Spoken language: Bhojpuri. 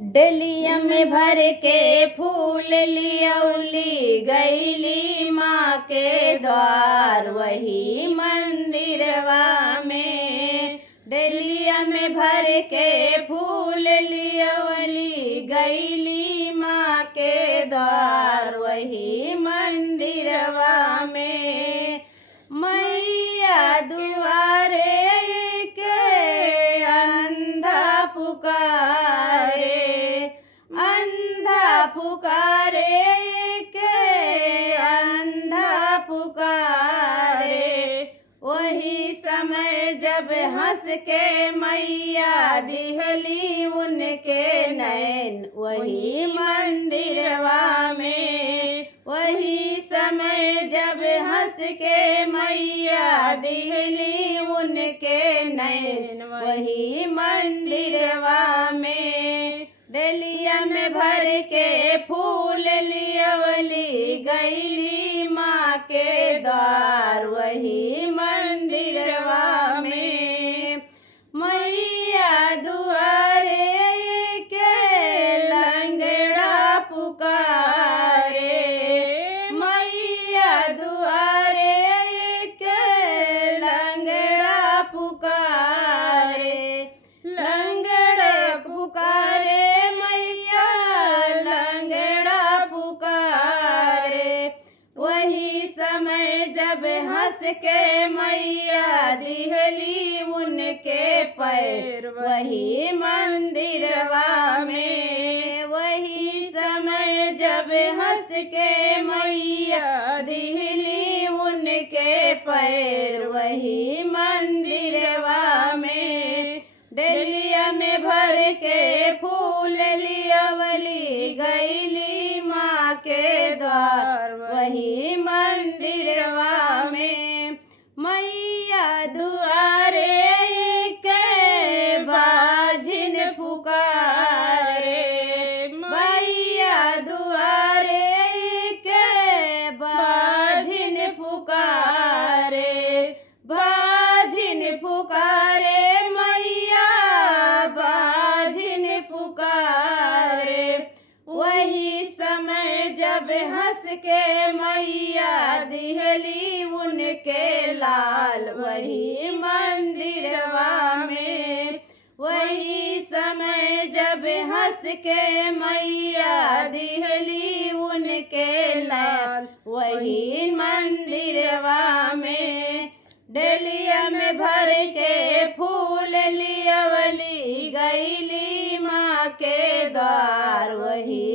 डलिया में भर के फूल लियौली गईली माँ के द्वार वही मंदिरवा में। डलिया में भर के फूल लियौली गईली माँ के द्वार वही मंदिरवा में। मैया दुआरे के अंधा पुकारे, अंधा पुकारे के अंधा पुकारे। वही समय जब हंस के मैया दिहली उनके नैन वही मंदिरवा में। वही समय जब हंस के मैया दिहली उनके नैन वही मंदिरवा में। डलिया में भर के फूल लियवली गईली माँ के द्वार वही मंदिरवा में। मैया दुआरे के लंगड़ा पुकारे, मैया दुआरे के लंगड़ा पुकारे। लंगड़ा पुकारे मैया लंगड़ा पुकारे। वही समय जब हंस के मैया दिहली उनके पैर वही मंदिरवा में। वही समय जब हंस के मैया दिहली उनके पैर वही मंदिरवा में। डलिया में भर के फूल लियवली गईली माँ के द्वार वही मंदिरवा में। मैया दुआरे के बाझिन पुकारे, मैया दुआरे के बाझिन पुकारे। बाझिन पुकारे मैया बाझिन पुकारे। वही समय जब हंस के मैया दिहली उनके लाल वही मंदिरवा में। वही समय जब हंस के मैया दिहली उनके लाल वही मंदिरवा में। डलिया में भर के फूल लियवली गईली माँ के द्वार वही